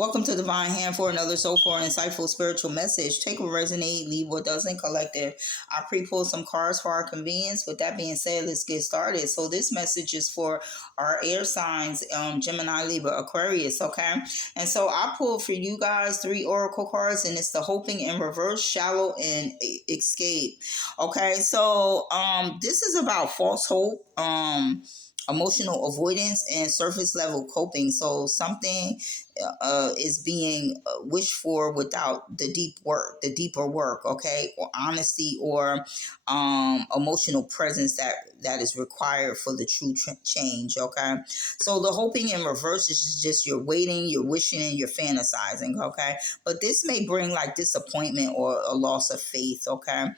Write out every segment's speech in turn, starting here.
Welcome to Divine Hand for another soulful, insightful spiritual message. Take what resonate, leave what doesn't. Collective. I pre-pulled some cards for our convenience. With that being said, let's get started. So this message is for our air signs, Gemini, Libra, Aquarius, okay? And so I pulled for you guys 3 oracle cards, and it's the hoping in reverse, shallow, and escape. Okay, so this is about false hope, emotional avoidance, and surface level coping. So something is being wished for without the deeper work, okay, or honesty, or emotional presence that is required for the true change, okay. So the hoping in reverse is just you're waiting, you're wishing, and you're fantasizing, okay. But this may bring like disappointment or a loss of faith, okay.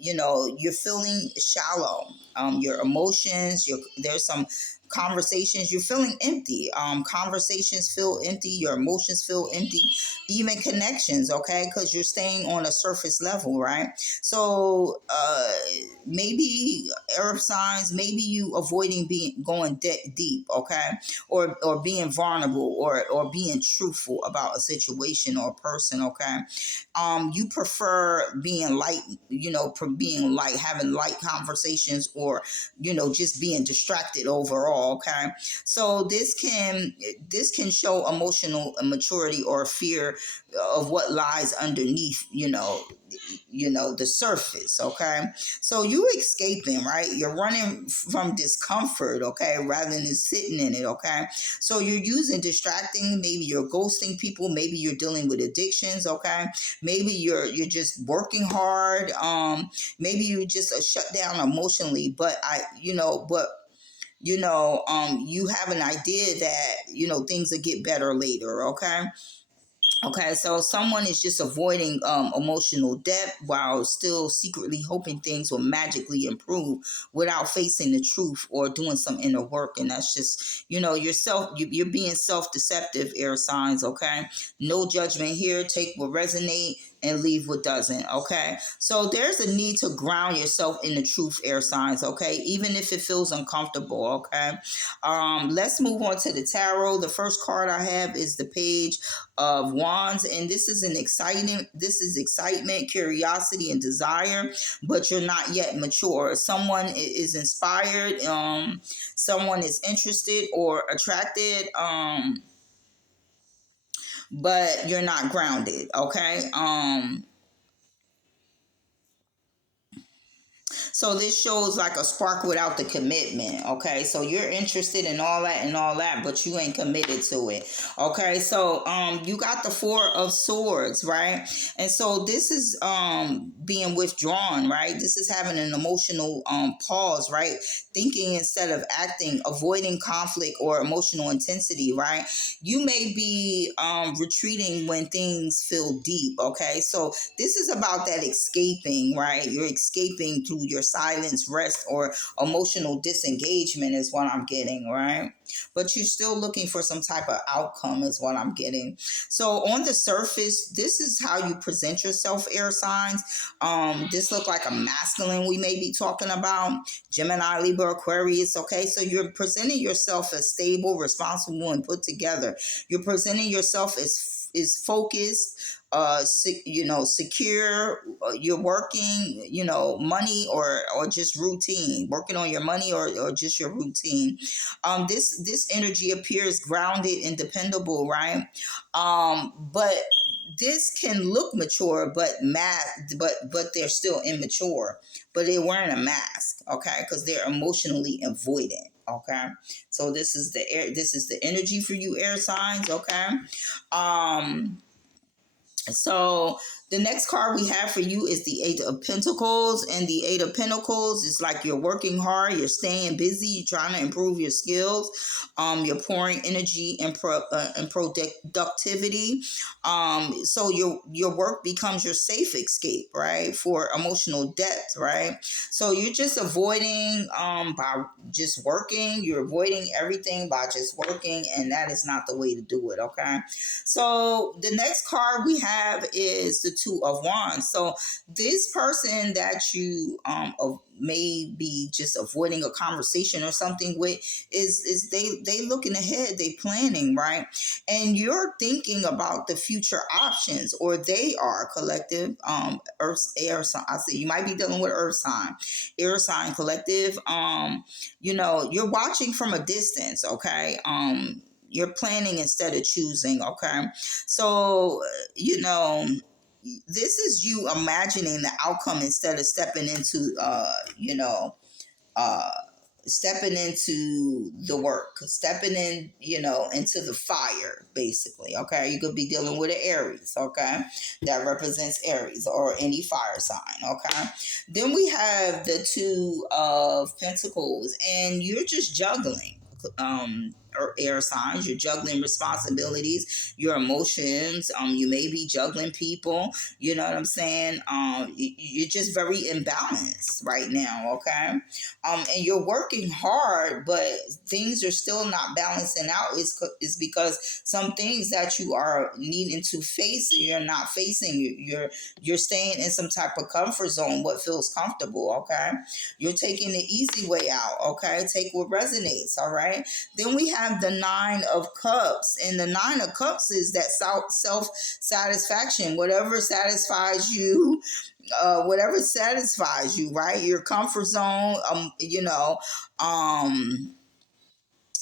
You're feeling shallow. Your emotions, there's some conversations, you're feeling empty. Conversations feel empty, your emotions feel empty, even connections, okay, because you're staying on a surface level, right? So maybe earth signs, maybe you avoiding going deep, okay, or being vulnerable, or being truthful about a situation or a person, okay. You prefer being light, being light, having light conversations, or just being distracted overall, okay. So this can show emotional immaturity or fear of what lies underneath, the surface, okay. So you escaping, right? You're running from discomfort, okay, rather than sitting in it, okay. So you're using distracting, maybe you're ghosting people, maybe you're dealing with addictions, okay. Maybe you're just working hard, maybe you just shut down emotionally, but you have an idea that things will get better later, okay. Okay, so someone is just avoiding emotional depth while still secretly hoping things will magically improve without facing the truth or doing some inner work. And that's just, you're being self-deceptive, air signs, okay? No judgment here. Take what resonate and leave what doesn't, okay? So there's a need to ground yourself in the truth, air signs, okay? Even if it feels uncomfortable, okay? Let's move on to the tarot. The first card I have is the Page of Wands, and this is excitement, curiosity, and desire, but you're not yet mature. Someone is inspired, someone is interested or attracted, but you're not grounded, okay. So this shows like a spark without the commitment, okay? So you're interested in all that, but you ain't committed to it, okay? So you got the 4 of Swords, right? And so this is being withdrawn, right? This is having an emotional pause, right? Thinking instead of acting, avoiding conflict or emotional intensity, right? You may be retreating when things feel deep, okay? So this is about that escaping, right? You're escaping through your silence, rest, or emotional disengagement is what I'm getting, right? But you're still looking for some type of outcome is what I'm getting. So on the surface, this is how you present yourself, air signs. This look like a masculine we may be talking about. Gemini, Libra, Aquarius, okay? So you're presenting yourself as stable, responsible, and put together. You're presenting yourself as focused, secure. You're working, money, or just routine, working on your money, or just your routine. This energy appears grounded and dependable, right? But this can look mature, but they're still immature. But they're wearing a mask, okay, because they're emotionally avoidant. Okay, so this is the energy for you, air signs. Okay, so the next card we have for you is the 8 of Pentacles, and the 8 of Pentacles is like you're working hard, you're staying busy, you're trying to improve your skills, you're pouring energy and productivity. So your work becomes your safe escape, right, for emotional depth, right? So you're just avoiding by just working, you're avoiding everything by just working, and that is not the way to do it, okay? So the next card we have is the Two of Wands. So this person that you may be just avoiding a conversation or something with is they looking ahead, they planning, right? And you're thinking about the future options, or they are collective, earth, air sign. I say you might be dealing with earth sign, air sign, collective. You're watching from a distance, okay? You're planning instead of choosing, okay? So, this is you imagining the outcome instead of uh, stepping into the work, stepping in, into the fire, basically. Okay. You could be dealing with an Aries. Okay. That represents Aries or any fire sign. Okay. Then we have the Two of Pentacles, and you're just juggling. Or air signs, you're juggling responsibilities, your emotions. You may be juggling people. You know what I'm saying? You're just very imbalanced right now. Okay. And you're working hard, but things are still not balancing out. Is because some things that you are needing to face, you're not facing. You're staying in some type of comfort zone, what feels comfortable. Okay. You're taking the easy way out. Okay. Take what resonates. All right. Then we have the Nine of Cups, and the Nine of Cups is that self satisfaction, whatever satisfies you, right? Your comfort zone,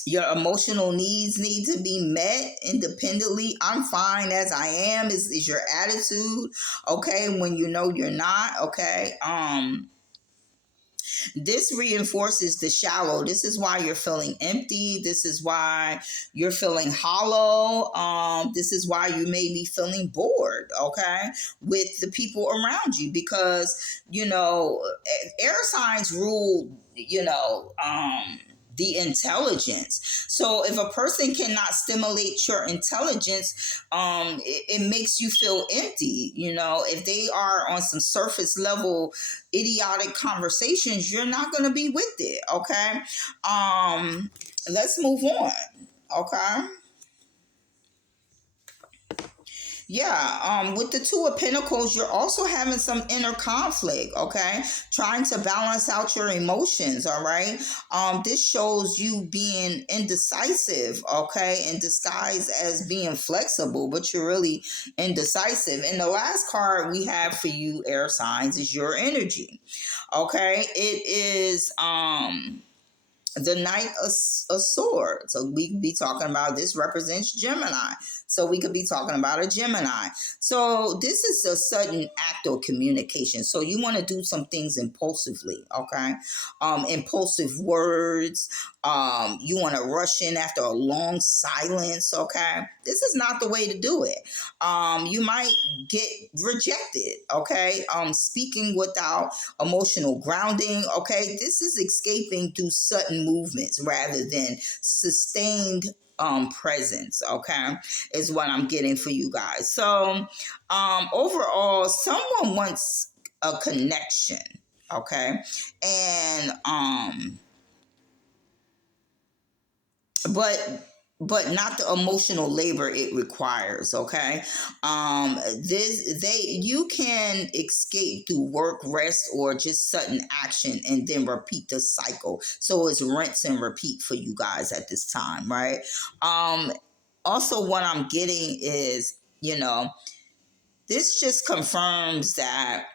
your emotional needs need to be met independently. I'm fine as I am is your attitude, okay? When you know you're not, okay? This reinforces the shallow. This is why you're feeling empty. This is why you're feeling hollow. This is why you may be feeling bored, okay, with the people around you, because, air signs rule, the intelligence. So if a person cannot stimulate your intelligence, it makes you feel empty. If they are on some surface level idiotic conversations, you're not going to be with it. Okay. Let's move on. Okay. Yeah, with the Two of Pentacles, you're also having some inner conflict, okay? Trying to balance out your emotions, all right? This shows you being indecisive, okay? In disguise as being flexible, but you're really indecisive. And the last card we have for you, air signs, is your energy, okay? It is the Knight of Swords. So we could be talking about, this represents Gemini. So we could be talking about a Gemini. So this is a sudden act of communication. So you want to do some things impulsively, okay? Impulsive words. You want to rush in after a long silence, okay? This is not the way to do it. You might get rejected, okay? Speaking without emotional grounding, okay? This is escaping through sudden movements rather than sustained presence, okay, is what I'm getting for you guys. So overall, someone wants a connection, okay, and but not the emotional labor it requires, okay? You can escape through work, rest, or just sudden action and then repeat the cycle. So it's rinse and repeat for you guys at this time, right? Also what I'm getting is, this just confirms that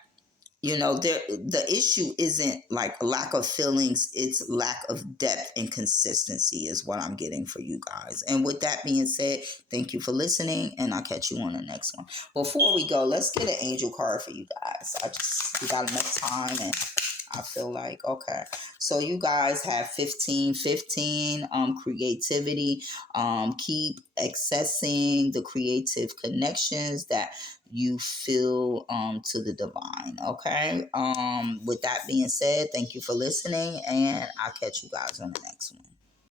the issue isn't like lack of feelings, it's lack of depth and consistency is what I'm getting for you guys. And with that being said, thank you for listening, and I'll catch you on the next one. Before we go, let's get an angel card for you guys. We got enough time, and I feel like, okay. So you guys have 1515, creativity. Keep accessing the creative connections that you feel to the divine, okay? With that being said, thank you for listening, and I'll catch you guys on the next one.